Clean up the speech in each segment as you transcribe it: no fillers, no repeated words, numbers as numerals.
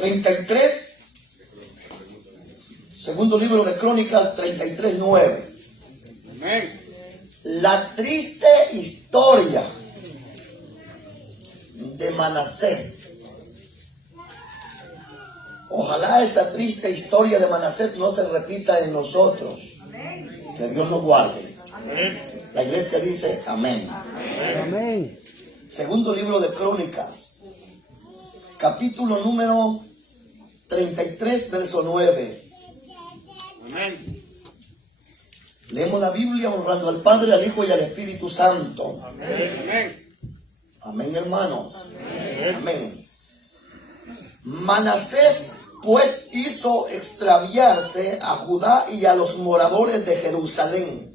33, segundo libro de Crónicas 33:9. Amén. La triste historia de Manasés. Ojalá esa triste historia de Manasés no se repita en nosotros. Que Dios nos guarde. La iglesia dice amén. Amén. Segundo libro de Crónicas, capítulo número 33, verso 9. Amén. Leemos la Biblia honrando al Padre, al Hijo y al Espíritu Santo. Amén. Amén, hermanos. Amén. Manasés pues hizo extraviarse a Judá y a los moradores de Jerusalén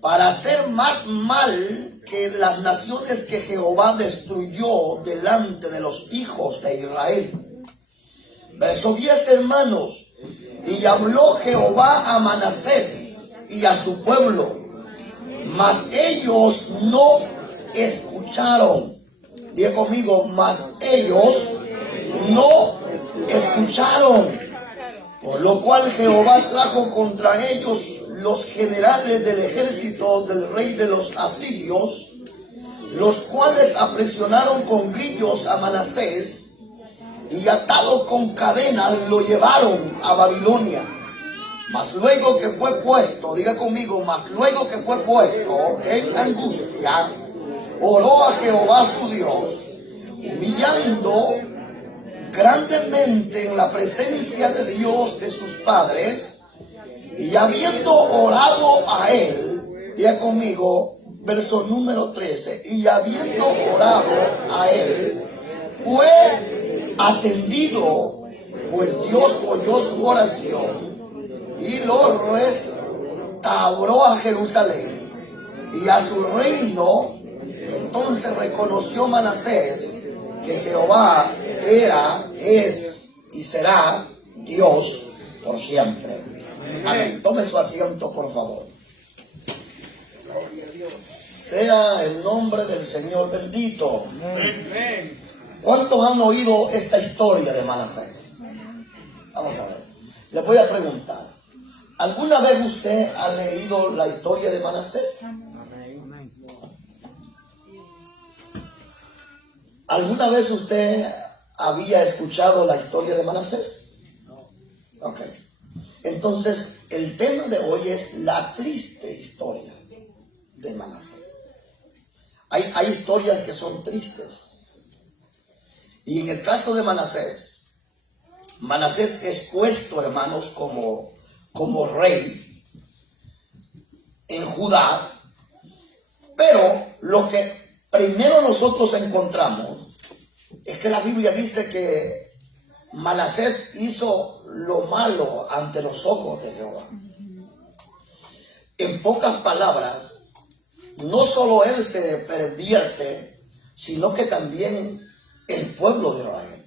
para hacer más mal que las naciones que Jehová destruyó delante de los hijos de Israel. Verso 10, hermanos. Y habló Jehová a Manasés y a su pueblo, mas ellos no escucharon. Diga conmigo, mas ellos no escucharon. Por lo cual Jehová trajo contra ellos los generales del ejército del rey de los asirios, los cuales aprisionaron con grillos a Manasés y atado con cadenas lo llevaron a Babilonia. Mas luego que fue puesto, diga conmigo, mas luego que fue puesto en angustia, oró a Jehová su Dios, humillando grandemente en la presencia de Dios de sus padres, y habiendo orado a él, diga conmigo, verso número 13, y habiendo orado a él, fue atendido, pues Dios oyó su oración y lo restauró a Jerusalén y a su reino. Entonces reconoció Manasés que Jehová era, es y será Dios por siempre. Amén. Tome su asiento, por favor. Sea el nombre del Señor bendito. Amén. ¿Cuántos han oído esta historia de Manasés? Vamos a ver. Les voy a preguntar. ¿Alguna vez usted ha leído la historia de Manasés? ¿Alguna vez usted había escuchado la historia de Manasés? Ok. Entonces, el tema de hoy es la triste historia de Manasés. Hay historias que son tristes. Y en el caso de Manasés, Manasés es puesto, hermanos, como rey en Judá. Pero lo que primero nosotros encontramos es que la Biblia dice que Manasés hizo lo malo ante los ojos de Jehová. En pocas palabras, no solo él se pervierte, sino que también el pueblo de Israel.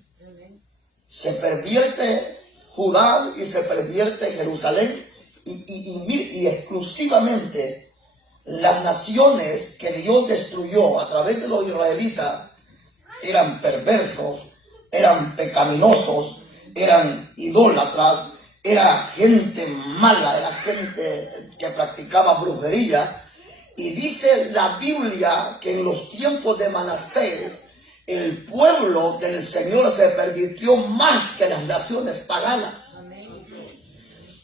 Se pervierte Judá y se pervierte Jerusalén y exclusivamente las naciones que Dios destruyó a través de los israelitas eran perversos, eran pecaminosos, eran idólatras, era gente mala, era gente que practicaba brujería. Y dice la Biblia que en los tiempos de Manasés el pueblo del Señor se pervirtió más que las naciones paganas.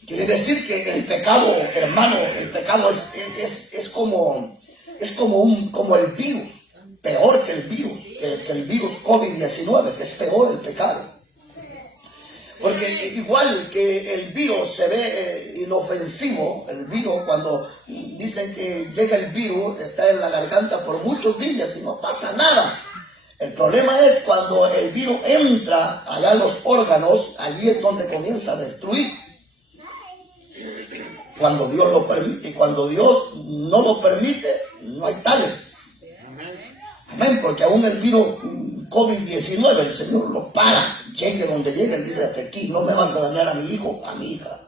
Quiere decir que el pecado, hermano, el pecado es como el virus, peor que el virus, que el virus COVID-19, que es peor el pecado. Porque igual que el virus se ve inofensivo, el virus cuando dicen que llega el virus, está en la garganta por muchos días y no pasa nada. El problema es cuando el virus entra allá en los órganos, allí es donde comienza a destruir. Cuando Dios lo permite, y cuando Dios no lo permite, no hay tales. Amén, porque aún el virus COVID-19, el Señor lo para, llegue donde llegue, él dice, aquí no me vas a dañar a mi hijo, a mi hija.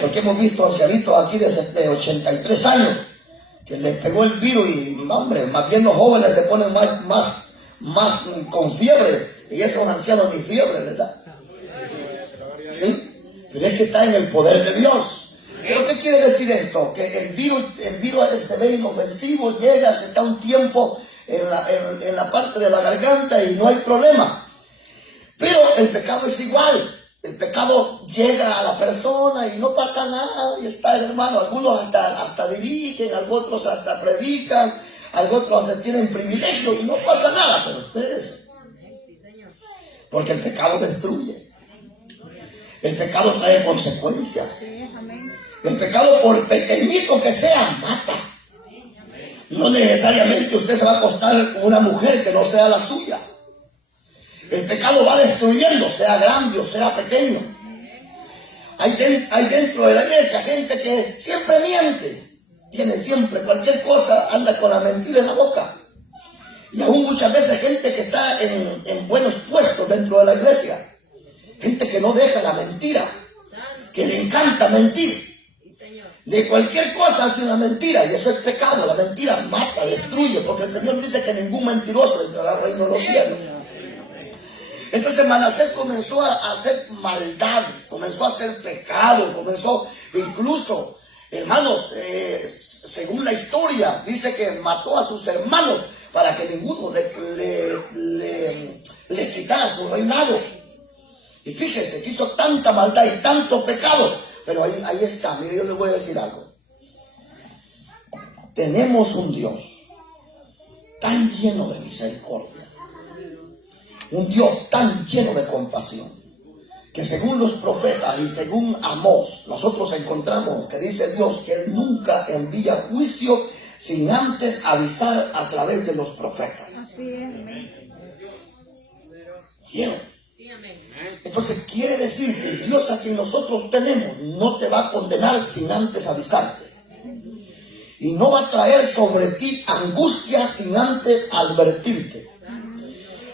Porque hemos visto ancianitos aquí de 83 años, que les pegó el virus y, hombre, más bien los jóvenes se ponen más con fiebre Y esos ancianos ni fiebre les da. ¿Sí? Pero es que está en el poder de Dios. ¿Pero qué quiere decir esto? Que el virus se ve inofensivo, llega, se está un tiempo en la parte de la garganta y no hay problema. Pero el pecado es igual. El pecado llega a la persona y no pasa nada. Y está el hermano, algunos hasta dirigen, otros hasta predican, otros hasta tienen privilegio y no pasa nada. Pero espérese. Porque el pecado destruye. El pecado trae consecuencias. El pecado, por pequeñito que sea, mata. No necesariamente usted se va a acostar con una mujer que no sea la suya. El pecado va destruyendo, sea grande o sea pequeño. Hay dentro de la iglesia gente que siempre miente. Tiene siempre cualquier cosa, anda con la mentira en la boca. Y aún muchas veces gente que está en buenos puestos dentro de la iglesia. Gente que no deja la mentira, que le encanta mentir. De cualquier cosa hace una mentira y eso es pecado. La mentira mata, destruye, porque el Señor dice que ningún mentiroso entrará al reino de los cielos. Entonces Manasés comenzó a hacer maldad, comenzó a hacer pecado, comenzó incluso, hermanos, según la historia, dice que mató a sus hermanos para que ninguno le quitara su reinado. Y fíjense que hizo tanta maldad y tanto pecado. Pero ahí está, mire, yo les voy a decir algo. Tenemos un Dios tan lleno de misericordia. Un Dios tan lleno de compasión. Que según los profetas y según Amós, nosotros encontramos que dice Dios que Él nunca envía juicio sin antes avisar a través de los profetas. Así es. ¿Quieren? Entonces quiere decir que el Dios a quien nosotros tenemos no te va a condenar sin antes avisarte. Y no va a traer sobre ti angustia sin antes advertirte.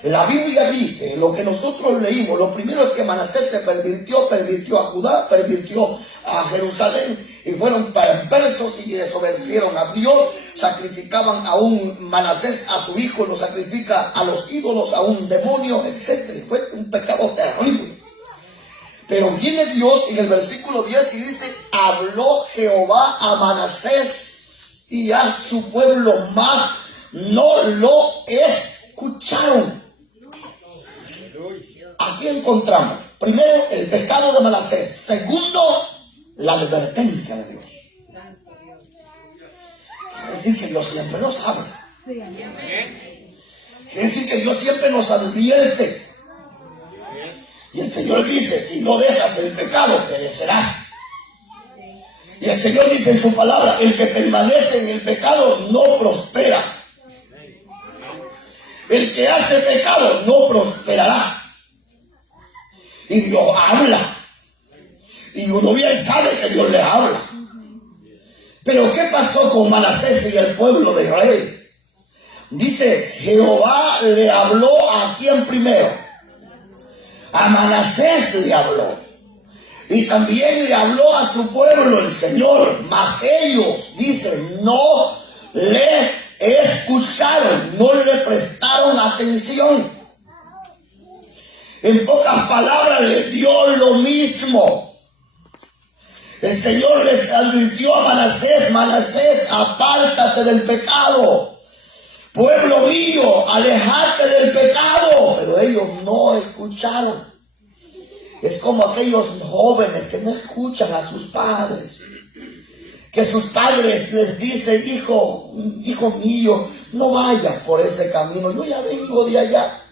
La Biblia dice, lo que nosotros leímos, lo primero es que Manasés se pervirtió a Judá, pervirtió a Jerusalén y fueron perversos y desobedecieron a Dios. Sacrificaban a un Manasés, a su hijo, lo sacrifica a los ídolos, a un demonio, etc. Y fue un pecado terrible. Pero viene Dios en el versículo 10 y dice, habló Jehová a Manasés y a su pueblo, mas no lo escucharon. Aquí encontramos, primero, el pecado de Manasés. Segundo, la advertencia de Dios. Quiere decir que Dios siempre nos habla. Quiere decir que Dios siempre nos advierte. Y el Señor dice, si no dejas el pecado, perecerás. Y el Señor dice en su palabra, el que permanece en el pecado no prospera. El que hace pecado no prosperará. Y Dios habla. Y uno bien sabe que Dios le habla. Pero ¿qué pasó con Manasés y el pueblo de Israel? Dice, Jehová le habló a quien primero. A Manasés le habló. Y también le habló a su pueblo el Señor. Mas ellos, dicen, no le escucharon, no le prestaron atención. En pocas palabras les dio lo mismo. El Señor les advirtió a Manasés, Manasés, apártate del pecado. Pueblo mío, alejate del pecado. Pero ellos no escucharon. Es como aquellos jóvenes que no escuchan a sus padres. Que sus padres les dicen, hijo mío, no vayas por ese camino, yo ya vengo de allá.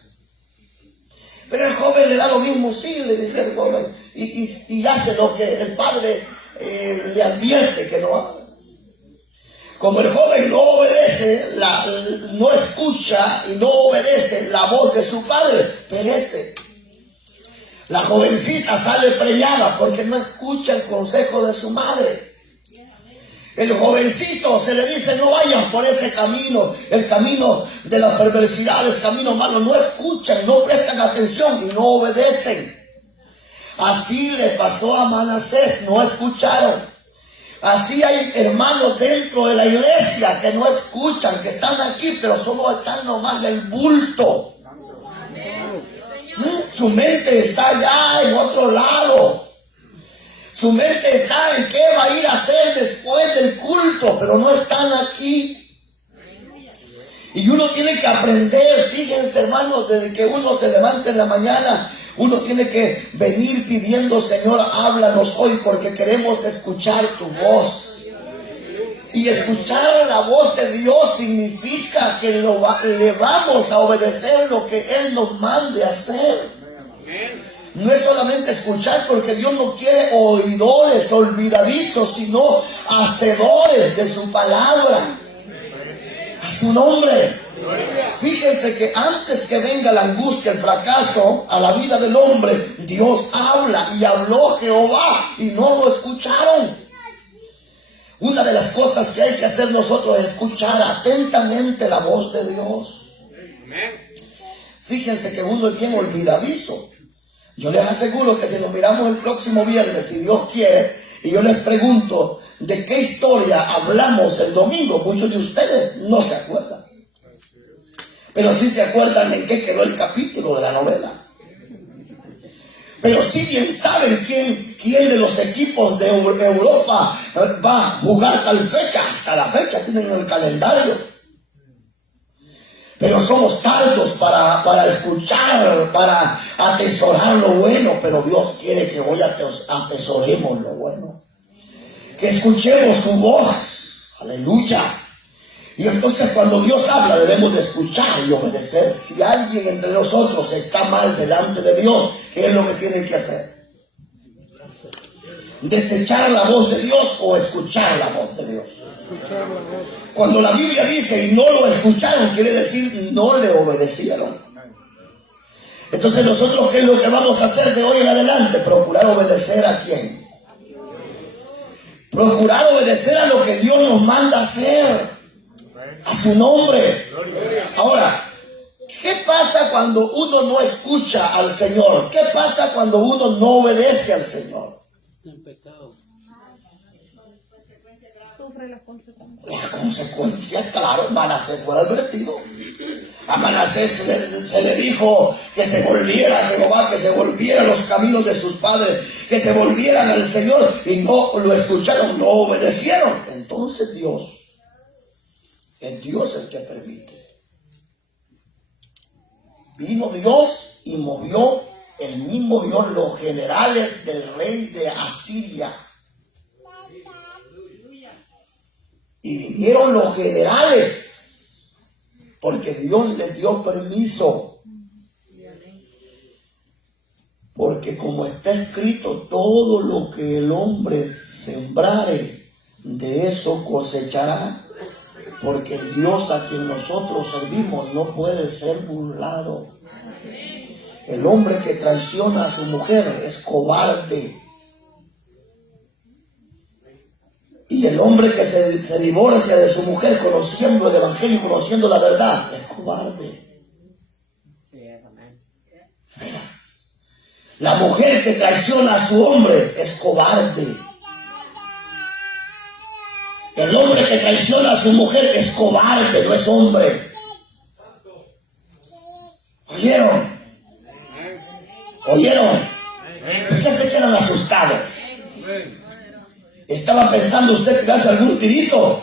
Pero el joven le da lo mismo, sí, le dice el joven, y hace lo que el padre le advierte que no haga. Como el joven no obedece, no escucha y no obedece la voz de su padre, perece. La jovencita sale preñada porque no escucha el consejo de su madre. El jovencito se le dice, no vayas por ese camino, el camino de las perversidades, camino malo. No escuchan, no prestan atención y no obedecen. Así le pasó a Manasés, no escucharon. Así hay hermanos dentro de la iglesia que no escuchan, que están aquí, pero solo están nomás del bulto. Su mente está allá en otro lado. Su mente está en qué va a ir a hacer después del culto, pero no están aquí. Y uno tiene que aprender, fíjense hermanos, desde que uno se levanta en la mañana, uno tiene que venir pidiendo, Señor, háblanos hoy porque queremos escuchar tu voz. Y escuchar la voz de Dios significa que le vamos a obedecer lo que Él nos mande a hacer. No es solamente escuchar, porque Dios no quiere oidores olvidadizos, sino hacedores de su palabra. A su nombre. Fíjense que antes que venga la angustia, el fracaso a la vida del hombre, Dios habla, y habló Jehová y no lo escucharon. Una de las cosas que hay que hacer nosotros es escuchar atentamente la voz de Dios. Fíjense que uno es bien olvidadizo. Yo les aseguro que si nos miramos el próximo viernes, si Dios quiere, y yo les pregunto de qué historia hablamos el domingo, muchos de ustedes no se acuerdan. Pero sí se acuerdan en qué quedó el capítulo de la novela. Pero sí bien saben quién de los equipos de Europa va a jugar tal fecha. Hasta la fecha tienen el calendario. Pero somos tardos para escuchar, para atesorar lo bueno. Pero Dios quiere que hoy atesoremos lo bueno. Que escuchemos su voz. Aleluya. Y entonces cuando Dios habla debemos de escuchar y obedecer. Si alguien entre nosotros está mal delante de Dios, ¿qué es lo que tiene que hacer? ¿Desechar la voz de Dios o escuchar la voz de Dios? Cuando la Biblia dice y no lo escucharon, quiere decir no le obedecieron. Entonces nosotros, ¿qué es lo que vamos a hacer de hoy en adelante? Procurar obedecer ¿a quién? Procurar obedecer a lo que Dios nos manda hacer. A su nombre. Ahora, ¿qué pasa cuando uno no escucha al Señor? ¿Qué pasa cuando uno no obedece al Señor? El pecado. Sufre las consecuencias. Las consecuencias, claro. Manasés fue advertido. A Manasés se le dijo que se volviera a Jehová, que se volviera a los caminos de sus padres, que se volvieran al Señor, y no lo escucharon, no obedecieron. Entonces Dios es Dios el que permite. Vino Dios y movió el mismo Dios los generales del rey de Asiria. Y vinieron los generales porque Dios les dio permiso. Porque como está escrito, todo lo que el hombre sembrare, de eso cosechará. Porque el Dios a quien nosotros servimos no puede ser burlado. El hombre que traiciona a su mujer es cobarde. Y el hombre que se divorcia de su mujer conociendo el evangelio y conociendo la verdad es cobarde. La mujer que traiciona a su hombre es cobarde. El hombre que traiciona a su mujer es cobarde, no es hombre. ¿Oyeron? ¿Oyeron? ¿Por qué se quedan asustados? ¿Estaba pensando usted tirarse algún tirito?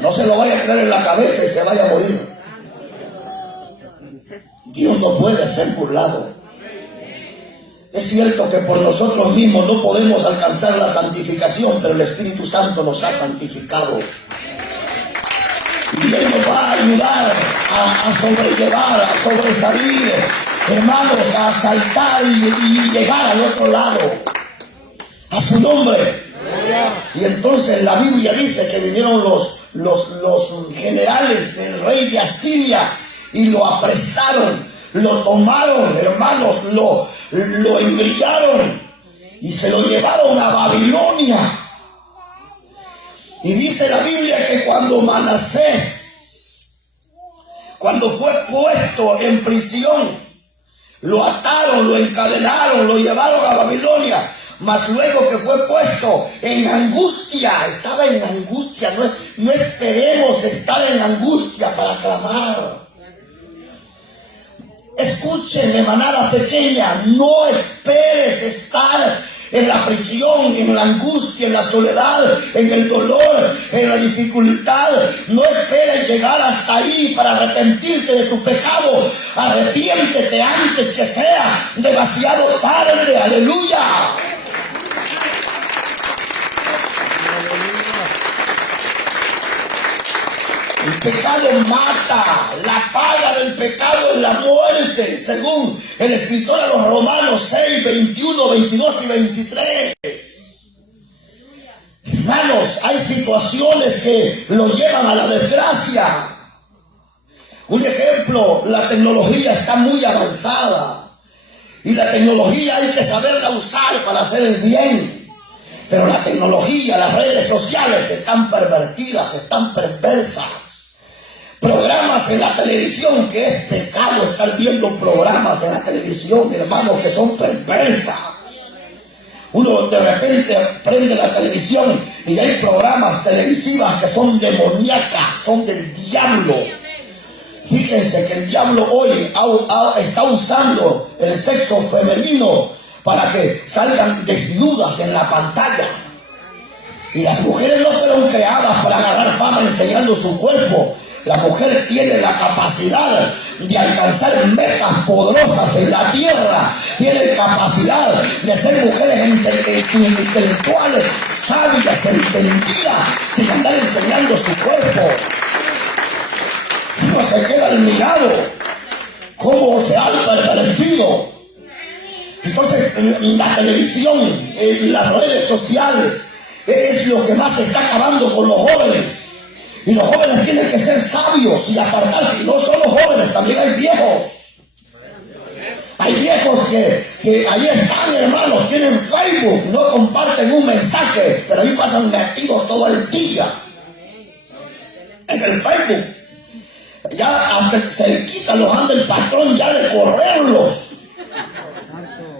No se lo vaya a tirar en la cabeza y se vaya a morir. Dios no puede ser burlado. Es cierto que por nosotros mismos no podemos alcanzar la santificación, pero el Espíritu Santo nos ha santificado. Y Él nos va a ayudar a sobrellevar, a sobresalir, hermanos, a saltar y llegar al otro lado. A su nombre. Y entonces la Biblia dice que vinieron los generales del rey de Asiria y lo apresaron, lo tomaron, hermanos, lo enviaron y se lo llevaron a Babilonia. Y dice la Biblia que cuando Manasés, cuando fue puesto en prisión, lo ataron, lo encadenaron, lo llevaron a Babilonia. Mas luego que fue puesto en angustia, estaba en angustia. No esperemos estar en angustia para clamar. Escúcheme, manada pequeña, no esperes estar en la prisión, en la angustia, en la soledad, en el dolor, en la dificultad. No esperes llegar hasta ahí para arrepentirte de tu pecado. Arrepiéntete antes que sea demasiado tarde. Aleluya. El pecado mata, la paga del pecado es la muerte, según el escritor a los Romanos 6, 21, 22 y 23. Hermanos, hay situaciones que los llevan a la desgracia. Un ejemplo, la tecnología está muy avanzada y la tecnología hay que saberla usar para hacer el bien. Pero la tecnología, las redes sociales están pervertidas, están perversas. Programas en la televisión, que es pecado estar viendo programas en la televisión, hermanos, que son perversas. Uno de repente prende la televisión y hay programas televisivas que son demoníacas, son del diablo. Fíjense que el diablo hoy está usando el sexo femenino para que salgan desnudas en la pantalla. Y las mujeres no fueron creadas para agarrar fama enseñando su cuerpo. La mujer tiene la capacidad de alcanzar metas poderosas en la tierra. Tiene capacidad de ser mujeres intelectuales, sabias, entendidas, sin andar enseñando su cuerpo. Uno se queda admirado cómo se ha pervertido. Entonces, la televisión, las redes sociales, es lo que más se está acabando con los jóvenes. Y los jóvenes tienen que ser sabios y apartarse. Y no solo jóvenes, también hay viejos. Hay viejos que ahí están, hermanos, tienen Facebook, no comparten un mensaje, pero ahí pasan metidos todo el día en el Facebook. Ya hasta cerquita los anda el patrón ya de correrlos.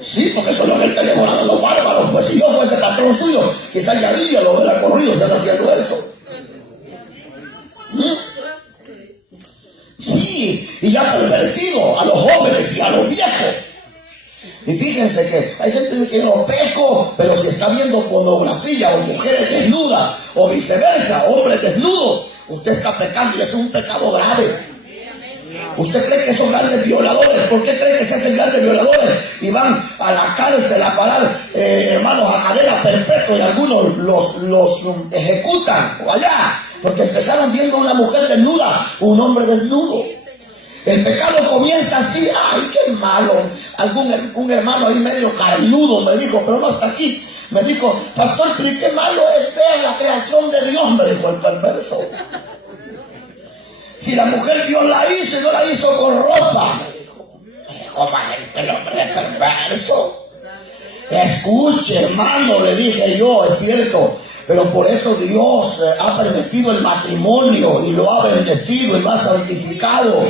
Sí, porque eso es lo que el teléfono de los bárbaros. Pues si yo fuese patrón suyo, quizás ya día lo hubiera corrido, están haciendo eso. Sí, y ya pervertido a los jóvenes y a los viejos. Y fíjense que hay gente que no peco, pero si está viendo pornografía o mujeres desnudas o viceversa, hombres desnudos, usted está pecando y es un pecado grave. ¿Usted cree que son grandes violadores? ¿Por qué cree que se hacen grandes violadores y van a la cárcel a parar, hermanos, a cadena perpetua, y algunos los ejecutan o allá? Porque empezaron viendo a una mujer desnuda, un hombre desnudo. El pecado comienza así. Ay, qué malo. Un hermano ahí medio carnudo me dijo, pero no está aquí. Me dijo, pastor, pero qué malo es ver la creación de Dios, me dijo el perverso. Si la mujer Dios la hizo y no la hizo con ropa, me dijo. ¿Cómo es el hombre perverso? Escuche, hermano, le dije yo, es cierto. Pero por eso Dios ha permitido el matrimonio y lo ha bendecido y lo ha santificado.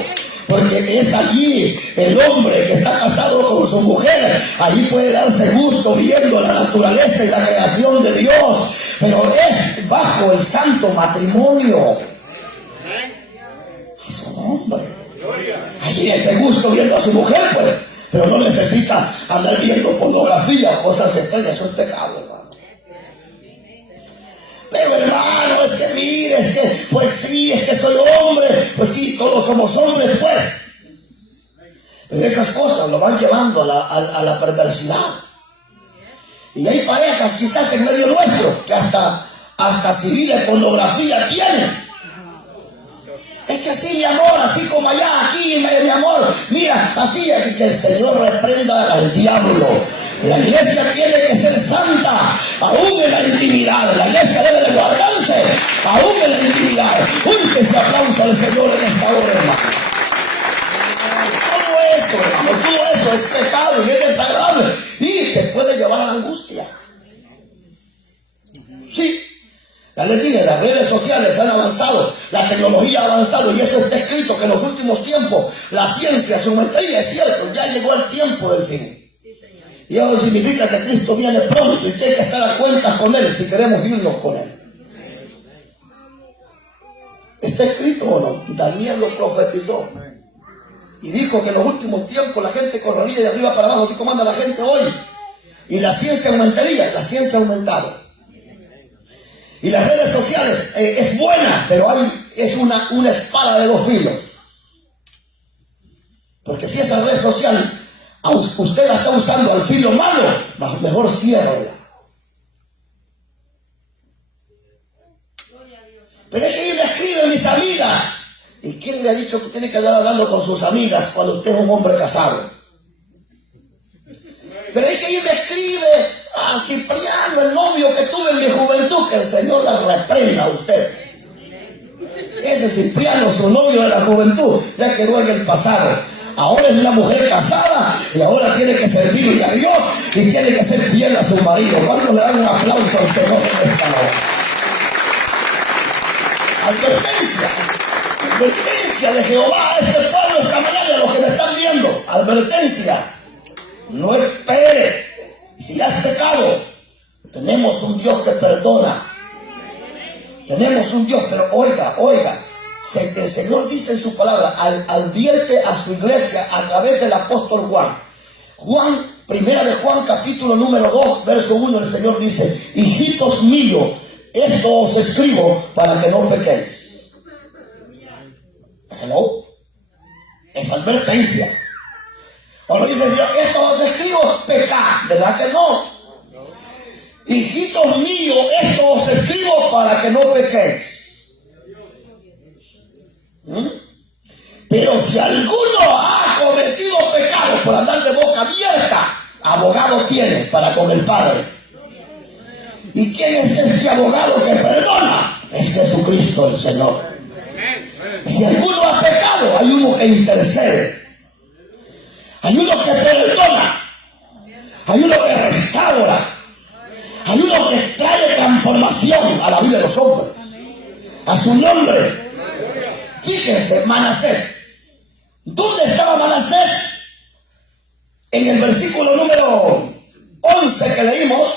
Porque es allí el hombre que está casado con su mujer. Allí puede darse gusto viendo la naturaleza y la creación de Dios. Pero es bajo el santo matrimonio. Es un hombre. Allí ese gusto viendo a su mujer, pues. Pero no necesita andar viendo pornografía, cosas extrañas. Eso es pecado, hermano. Pero hermano, es que mire, es que, pues sí, es que soy hombre, pues sí, todos somos hombres, pues. Pero esas cosas lo van llevando a la perversidad. Y hay parejas quizás en medio nuestro que hasta civiles pornografía tienen. Es que así, mi amor, así como allá, aquí, mi amor, mira, así es que el Señor reprenda al diablo. La iglesia tiene que ser santa, aún en la intimidad. La iglesia debe de guardarse, aún en la intimidad. Únete ese aplauso al Señor en esta hora, hermano. Todo eso, hermano, todo eso es pecado y es desagradable. Y te puede llevar a la angustia. Sí. Ya les dije, las redes sociales han avanzado, la tecnología ha avanzado, y eso está escrito que en los últimos tiempos la ciencia se aumentaría. Es cierto, ya llegó el tiempo del fin. Y eso significa que Cristo viene pronto y que hay que estar a cuentas con Él si queremos irnos con Él. ¿Está escrito o no? Daniel lo profetizó. Y dijo que en los últimos tiempos la gente correría de arriba para abajo, así como anda la gente hoy. Y la ciencia aumentaría, la ciencia ha aumentado. Y las redes sociales es buena, pero es una espada de dos filos. Porque si esa red social usted la está usando al filo malo, mejor ciérrela. Pero es que yo le escribo a mis amigas. ¿Y quién le ha dicho que tiene que andar hablando con sus amigas cuando usted es un hombre casado? Pero es que ella me escribe a Cipriano, el novio que tuve en mi juventud, que el Señor la reprenda a usted. Ese Cipriano, su novio de la juventud, ya quedó en el pasado. Ahora es una mujer casada y ahora tiene que servirle a Dios y tiene que ser fiel a su marido. ¿Cuántos le dan un aplauso al Señor en esta hora? Advertencia. Advertencia de Jehová a este pueblo esta mañana, a los que me están viendo. Advertencia. No esperes. Si has pecado, tenemos un Dios que perdona. Tenemos un Dios, pero oiga. El Señor dice en su palabra, advierte a su iglesia a través del apóstol Juan. Primera de Juan, capítulo número 2, verso 1, el Señor dice: hijitos míos, esto os escribo para que no pequéis. Hello. Es advertencia. Cuando dice el Señor, esto os escribo, pecad, ¿verdad que no? Hijitos míos, esto os escribo para que no pequéis. Pero si alguno ha cometido pecado por andar de boca abierta, abogado tiene para con el Padre. ¿Y quién es este abogado que perdona? Es Jesucristo el Señor. Si alguno ha pecado, hay uno que intercede, hay uno que perdona, hay uno que restaura, hay uno que trae transformación a la vida de los hombres, a su nombre. Fíjense, Manasés. ¿Dónde estaba Manasés? En el versículo número 11 que leímos.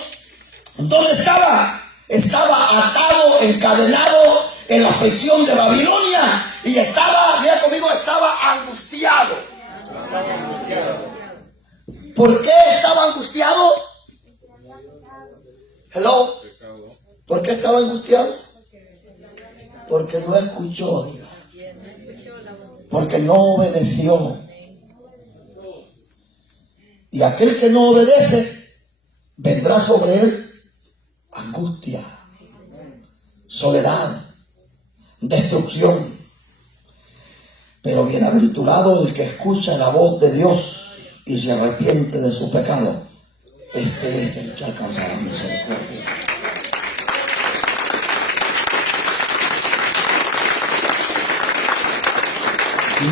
¿Dónde estaba? Estaba atado, encadenado en la prisión de Babilonia. Y estaba, diga conmigo, estaba angustiado. ¿Por qué estaba angustiado? Hello. ¿Por qué estaba angustiado? Porque no escuchó, diga. Porque no obedeció. Y aquel que no obedece, vendrá sobre él angustia, soledad, destrucción. Pero bienaventurado el que escucha la voz de Dios y se arrepiente de su pecado. Este es el que alcanzará misericordia.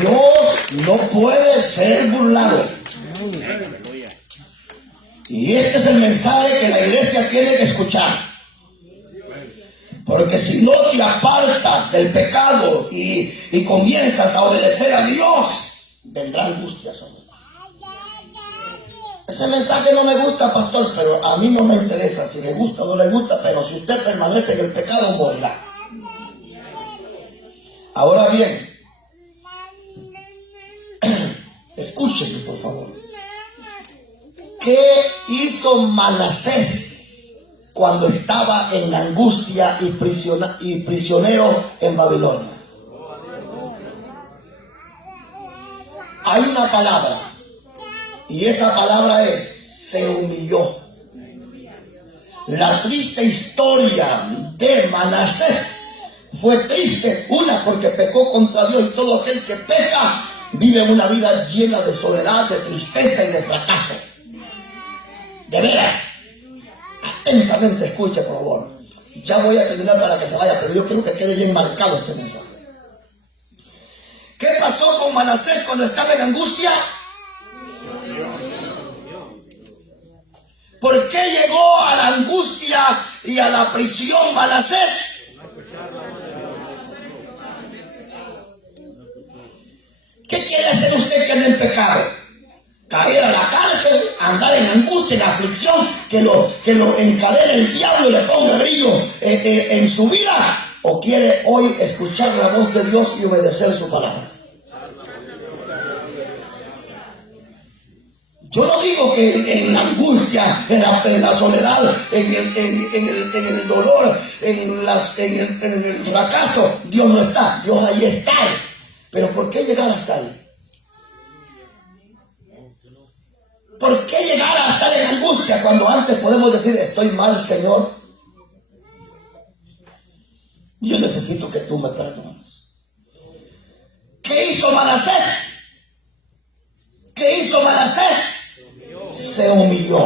Dios no puede ser burlado. Y este es el mensaje que la iglesia tiene que escuchar. Porque si no te apartas del pecado y comienzas a obedecer a Dios, vendrá angustia sobre ti. Ese mensaje no me gusta, pastor, pero a mí no me interesa si le gusta o no le gusta, pero si usted permanece en el pecado, morirá. Ahora bien, escúchenme por favor. ¿Qué hizo Manasés cuando estaba en angustia y prisionero en Babilonia? Hay una palabra, y esa palabra es: se humilló. La triste historia de Manasés fue triste, porque pecó contra Dios, y todo aquel que peca vive una vida llena de soledad, de tristeza y de fracaso. De veras, atentamente escuche, por favor. Ya voy a terminar para que se vaya, pero yo creo que quede bien marcado este mensaje. ¿Qué pasó con Manasés cuando estaba en angustia? ¿Por qué llegó a la angustia y a la prisión Manasés? ¿Qué quiere hacer usted que anda en pecado? ¿Caer a la cárcel, andar en angustia, en aflicción, que lo encadene el diablo y le ponga brillo en su vida? ¿O quiere hoy escuchar la voz de Dios y obedecer su palabra? Yo no digo que en la angustia, en la soledad, en el dolor, en el fracaso, Dios no está. Dios ahí está. Pero ¿por qué llegar hasta ahí? ¿Por qué llegar a estar en angustia cuando antes podemos decir, estoy mal, Señor? Yo necesito que tú me perdones. ¿Qué hizo Manasés? ¿Qué hizo Manasés? Se humilló.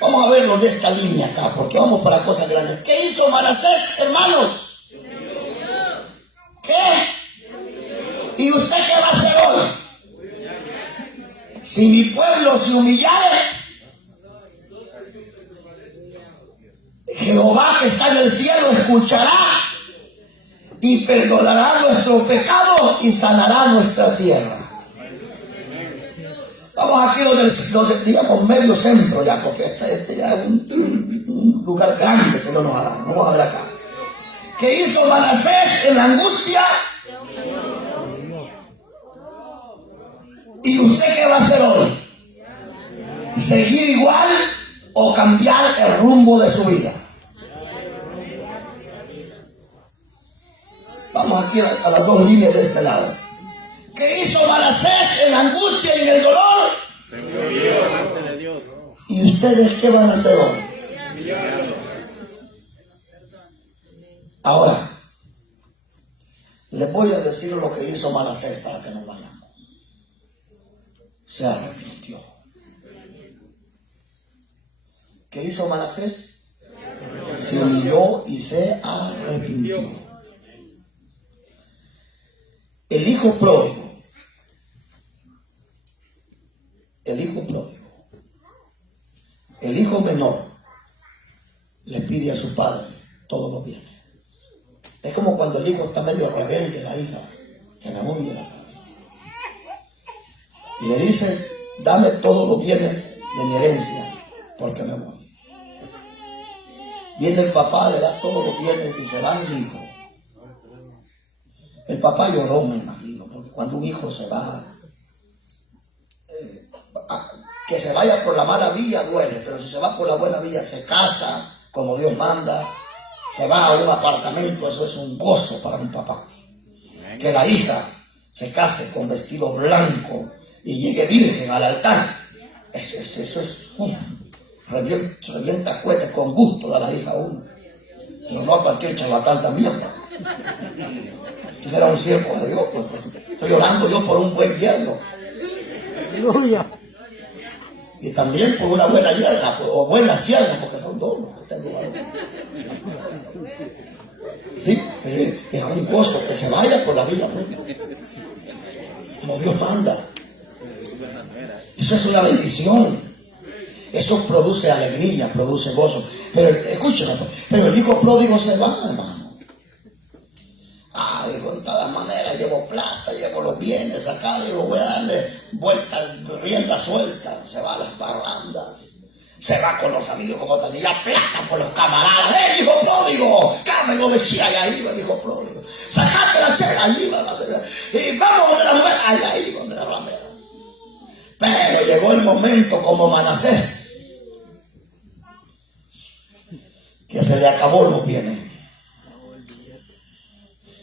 Vamos a verlo de esta línea acá, porque vamos para cosas grandes. ¿Qué hizo Manasés, hermanos? ¿Qué? ¿Y usted qué va a hacer hoy? Si mi pueblo se humillare, Jehová que está en el cielo escuchará y perdonará nuestro pecado y sanará nuestra tierra. Vamos aquí donde digamos medio centro ya, porque este ya es un lugar grande que Dios nos hará. Vamos a ver acá. ¿Qué hizo Manasés en la angustia? ¿Y usted qué va a hacer hoy? ¿Seguir igual o cambiar el rumbo de su vida? Vamos aquí a las dos líneas de este lado. ¿Qué hizo Manasés en la angustia y en el dolor? Se humilló delante de Dios. ¿Y ustedes qué van a hacer hoy? Ahora, les voy a decir lo que hizo Manasés para que nos vayamos. Se arrepintió. ¿Qué hizo Manasés? Se humilló y se arrepintió. El hijo pródigo. El hijo pródigo. El hijo menor le pide a su padre todos los bienes. Es como cuando el hijo está medio rebelde, la hija, que me voy de la casa. Y le dice, dame todos los bienes de mi herencia, porque me voy. Viene el papá, le da todos los bienes y se va el hijo. El papá lloró, me imagino, porque cuando un hijo se va, que se vaya por la mala vía duele, pero si se va por la buena vía, se casa como Dios manda, se va a un apartamento, eso es un gozo para un papá. Que la hija se case con vestido blanco y llegue virgen al altar, eso es, revienta cohetes con gusto a la hija uno, pero no a cualquier charlatán también. Que será un siervo de Dios, pues, estoy orando yo por un buen yerno. Y también por una buena yerna, o buenas yernas, porque son dos los que tengo ahora. Sí, pero es un gozo que se vaya por la vida buena, como Dios manda. Eso es una bendición. Eso produce alegría, produce gozo. Pero escúchenlo, pero el hijo pródigo se va, hermano. Digo, de todas maneras, llevo plata, llevo los bienes acá, digo, voy a darle vuelta, rienda suelta. Se va a las parrandas, se va con los amigos, como tenía plata por los camaradas. Hijo pródigo! ¡Cámelo de chía! Allá iba el hijo pródigo. ¡Sacate la chela! Allí iba la chela. Y vamos donde la mujer. Allá iba donde la ramera. Pero llegó el momento, como Manasés, que se le acabó los bienes.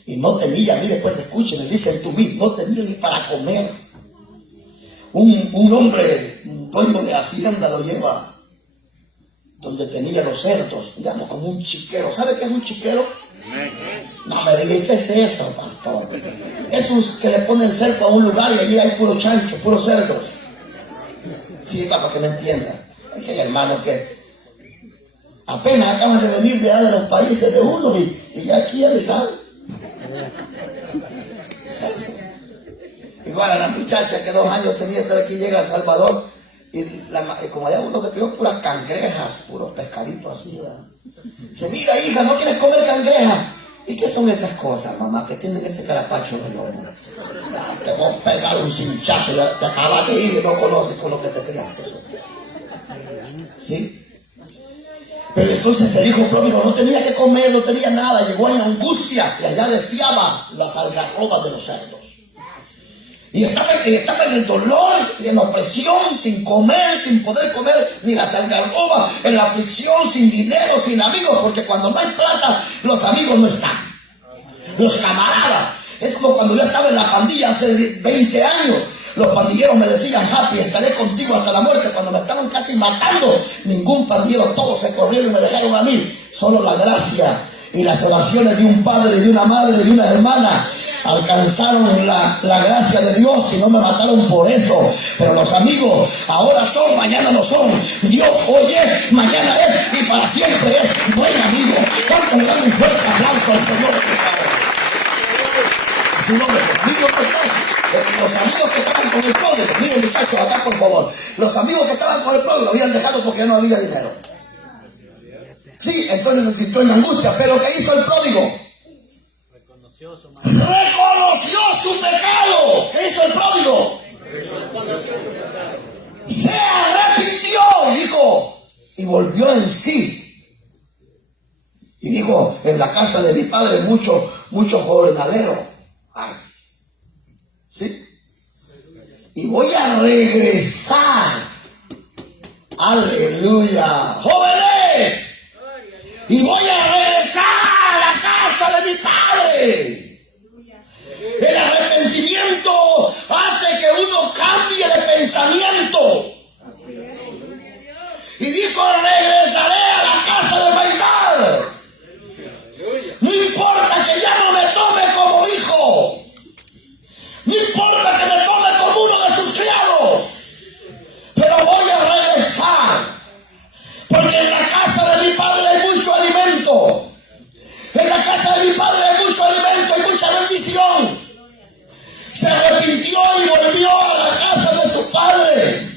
Y no tenía, mire pues escúchenme, dicen tú mismo, no tenía ni para comer. Un hombre, un dueño de hacienda lo lleva donde tenía los cerdos, digamos como un chiquero. ¿Sabe qué es un chiquero? No me diga, ¿qué es eso, pastor? Esos que le ponen cerco a un lugar y allí hay puro chancho, puro cerdo. Sí, para que me entiendan. Es que hay hermanos que apenas acaban de venir de los países de uno y ya aquí ya les saben. Igual a la muchacha que 2 años tenía estar aquí, llega a El Salvador y como allá uno se crió puras cangrejas, puros pescaditos así, ¿verdad? Dice, mira hija, ¿no quieres comer cangrejas? ¿Y qué son esas cosas, mamá, que tienen ese carapacho en el lomo? Te voy a pegar un cinchazo, ya te acabas de ir y no conoces con lo que te criaste. ¿Sí? Pero entonces el hijo pródigo no tenía que comer, no tenía nada, llegó en angustia y allá deseaba las algarrobas de los cerdos. Y estaba en el dolor y en la opresión, sin comer, sin poder comer ni la algarroba, en la aflicción, sin dinero, sin amigos, porque cuando no hay plata, los amigos no están. Los camaradas. Es como cuando yo estaba en la pandilla hace 20 años. Los pandilleros me decían, Happy, estaré contigo hasta la muerte. Cuando me estaban casi matando, ningún pandillero, todos se corrieron y me dejaron a mí. Solo la gracia y las oraciones de un padre, de una madre, de una hermana alcanzaron la gracia de Dios y no me mataron por eso. Pero los amigos ahora son, mañana no son. Dios hoy es, mañana es y para siempre es buen amigo. ¿Cuántos le dan un fuerte aplauso al Señor, por favor? Su nombre, amigos no están. Los amigos que estaban con el pródigo, miren muchachos acá por favor, los amigos que estaban con el pródigo lo habían dejado porque ya no había dinero. Sí, entonces se sintió en angustia, pero ¿qué hizo el pródigo? Reconoció su pecado. ¿Qué hizo el pródigo? Se arrepintió y dijo, y volvió en sí. Y dijo, en la casa de mi padre mucho jornalero. Ay. ¿Sí? Y voy a regresar. Aleluya. Jóvenes. Y voy a regresar a la casa de mi padre. El arrepentimiento hace que uno cambie de pensamiento. Y dijo, regresaré a la casa de mi padre. No importa que ya no me tome como hijo. No importa que me tome como uno de sus criados. Pero voy a regresar. Porque en la casa de mi padre hay mucho alimento. En la casa de mi padre hay mucho alimento, hay mucha bendición. Se arrepintió y volvió a la casa de su padre.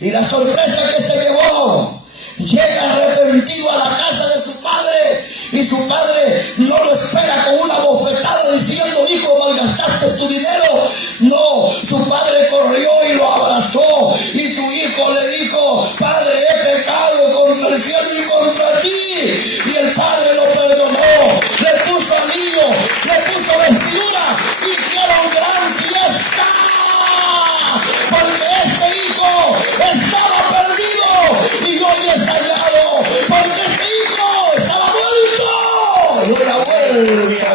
Y la sorpresa que se llevó, llega arrepentido a la casa de su padre. Y su padre no lo espera con una bofetada diciendo, hijo, malgastaste tu dinero. No, su padre corrió y lo abrazó. Y su hijo le dijo, padre, he pecado contra el cielo y contra ti. Y el padre lo perdonó, le puso anillo, le puso vestidura, hicieron gran fiesta. Porque este hijo estaba perdido y hoy es hallado. Porque este hijo estaba muerto y hoy ha vuelto.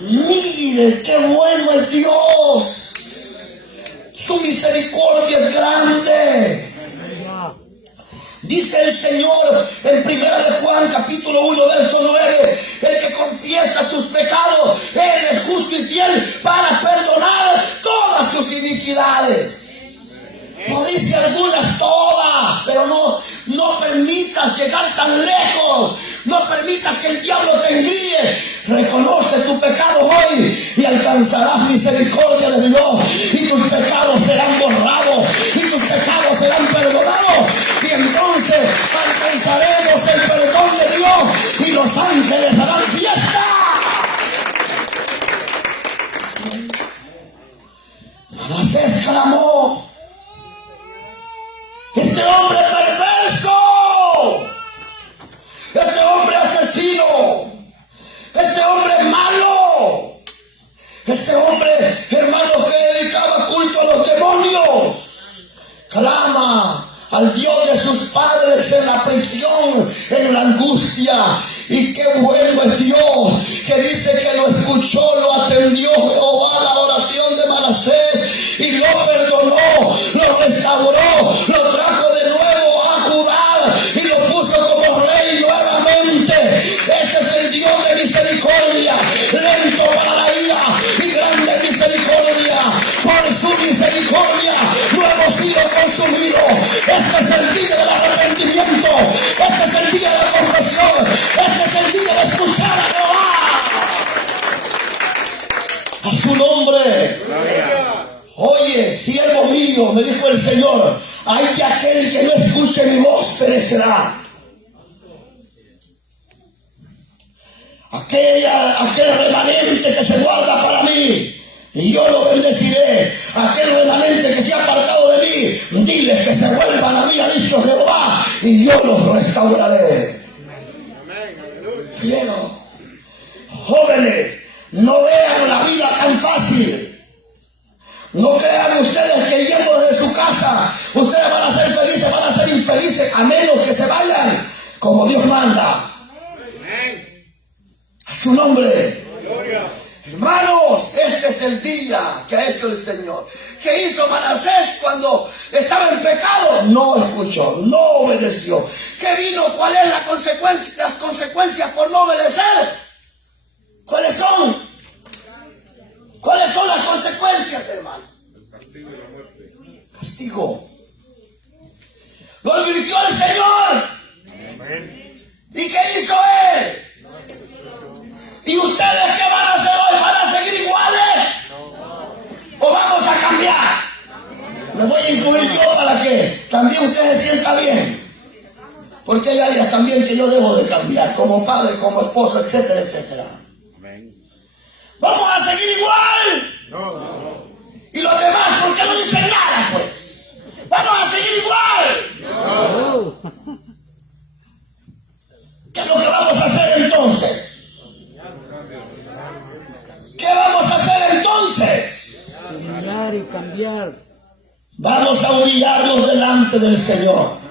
Mire qué bueno es Dios. Su misericordia es grande. Dice el Señor en 1 de Juan capítulo 1 verso 9, el que confiesa sus pecados, Él es justo y fiel para perdonar todas sus iniquidades. No dice algunas, todas, pero no permitas llegar tan lejos. No permitas que el diablo te engríe. Reconoce tu pecado hoy y alcanzarás misericordia de Dios. Y tus pecados serán borrados. Y tus pecados serán perdonados. Y entonces alcanzaremos el perdón de Dios. Y los ángeles harán fiesta. Manasés clamó. Este hombre perverso. Este hombre asesino. Este hombre malo. Este hombre, hermanos, que dedicaba culto a los demonios. Clama al Dios de sus padres en la prisión, en la angustia. Y qué bueno es Dios, que dice que lo escuchó, lo atendió Jehová la oración de Manasés y lo perdonó, lo restauró, lo trajo de nuevo a Judá y lo puso como rey nuevamente. Ese es el Dios de misericordia, lento para la ira y grande misericordia. Por su misericordia no hemos sido consumidos. Este es el día del arrepentimiento. Este es el día de la confesión. Este es el día de escuchar a Jehová. A su nombre. Oye, siervo mío, me dijo el Señor, hay de aquel que no escuche mi voz perecerá. Aquel remanente que se guarda para mí, y yo lo bendeciré. Aquel remanente que se ha apartado de mí, diles que se vuelvan a mí, ha dicho Jehová, y yo los restauraré. Quiero, jóvenes, no vean la vida tan fácil. vida. Ustedes van a ser felices, van a ser infelices a menos que se vayan como Dios manda. A su nombre. Hermanos, este es el día que ha hecho el Señor. ¿Qué hizo Manasés cuando estaba en pecado? No escuchó, no obedeció. ¿Qué vino? ¿Cuál es la consecuencia? Las consecuencias por no obedecer. ¿Cuáles son? ¿Cuáles son las consecuencias, hermano? Castigo. Lo advirtió el Señor. ¿Y qué hizo Él? ¿Y ustedes qué van a hacer hoy? ¿Van a seguir iguales? ¿O vamos a cambiar? Me voy a incluir yo para que también ustedes se sientan bien. Porque hay áreas también que yo debo de cambiar, como padre, como esposo, etcétera, etcétera. ¿Vamos a seguir igual? No. ¿Y los demás por qué no dicen nada, pues? ¿Vamos a seguir igual? No. ¿Qué es lo que vamos a hacer entonces? ¿Qué vamos a hacer entonces? Humillar y cambiar. Vamos a humillarnos delante del Señor.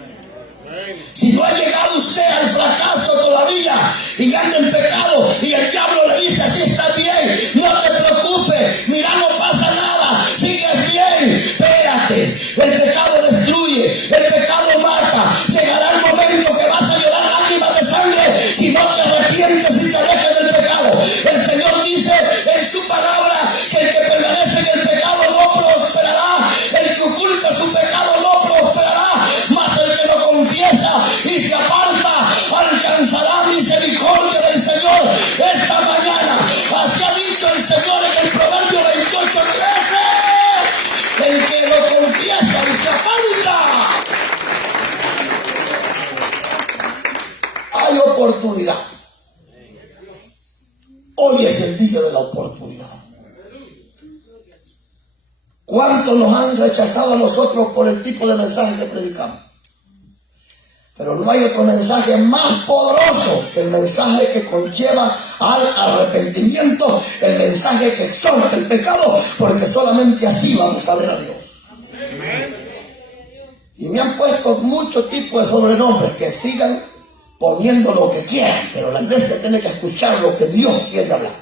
Si no ha llegado usted al fracaso todavía y anda en pecado y el diablo le dice así está bien, no te preocupes, mira, no pasa nada, sigues bien, espérate, el pecado destruye, el pecado mata, llegará el momento que vas a llorar lágrimas de sangre si no te arrepientes y te alejas del pecado. El Señor dice en su palabra que el que permanece en el pecado no prosperará, el que oculta su pecado no prosperará, mas el que lo confiesa y se aparta alcanzará misericordia del Señor esta mañana. Así ha dicho el Señor en el Proverbio 28:13, el que lo confiesa y se aparta. Hay oportunidad. Hoy es el día de la oportunidad. ¿Cuántos nos han rechazado a nosotros por el tipo de mensaje que predicamos? Pero no hay otro mensaje más poderoso que el mensaje que conlleva al arrepentimiento, el mensaje que exhorta el pecado, porque solamente así vamos a ver a Dios. Y me han puesto muchos tipos de sobrenombres que sigan poniendo lo que quieran, pero la iglesia tiene que escuchar lo que Dios quiere hablar.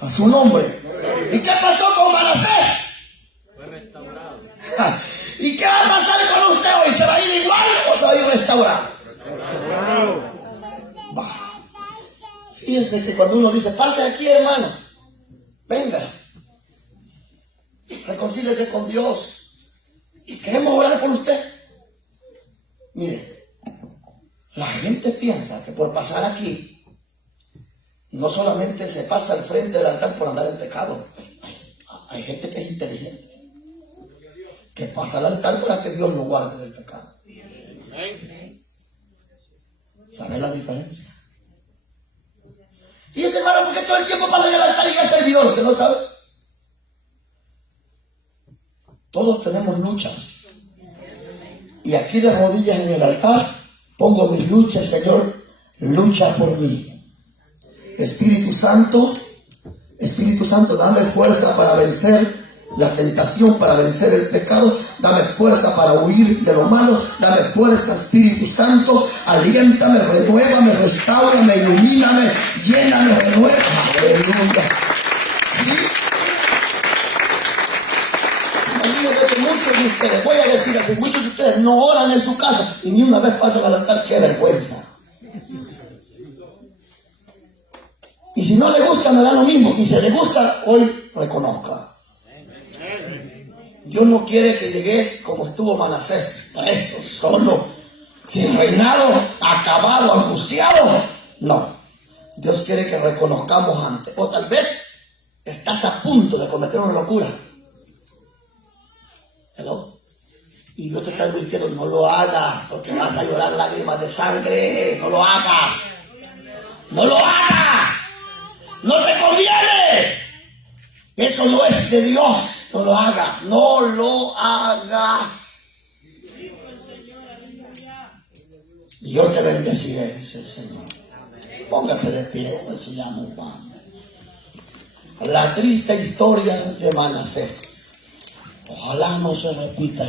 A su nombre. ¿Y qué pasó con Manasés? Fue restaurado. ¿Y qué va a pasar con usted hoy? ¿Se va a ir igual o se va a ir restaurado? Va. Fíjense que cuando uno dice, pase aquí, hermano, venga, reconcíliese con Dios, queremos orar por usted. Mire, la gente piensa que por pasar aquí, no solamente se pasa al frente del altar por andar en pecado. Hay gente que es inteligente, que pasa al altar para que Dios lo guarde del pecado. ¿Sabe la diferencia? Y ese hermano, porque todo el tiempo pasa en el altar y es servidor, ¿usted no sabe? Todos tenemos luchas. Y aquí de rodillas en el altar, pongo mis luchas, Señor, lucha por mí. Espíritu Santo, dame fuerza para vencer la tentación, para vencer el pecado, dame fuerza para huir de lo malo, dame fuerza, Espíritu Santo, aliéntame, renuévame, restáurame, ilumíname, lléname, renueva. Aleluya. ¿Sí? Imagínense que muchos de ustedes, voy a decir así, muchos de ustedes no oran en su casa y ni una vez pasan al altar. ¡Qué vergüenza! Y si no le gusta, me da lo mismo. Y si le gusta, hoy reconozca. Dios no quiere que llegues como estuvo Manasés, preso, solo, sin reinado, acabado, angustiado. No. Dios quiere que reconozcamos antes. O tal vez estás a punto de cometer una locura. ¿Hello? Y Dios te está advirtiendo, no lo hagas, porque vas a llorar lágrimas de sangre. No lo hagas. No lo hagas. No te conviene. Eso no es de Dios. No lo hagas. No lo hagas. Y yo te bendeciré, dice el Señor. Póngase de pie, como se llama Juan. La triste historia de Manasés. Ojalá no se repita.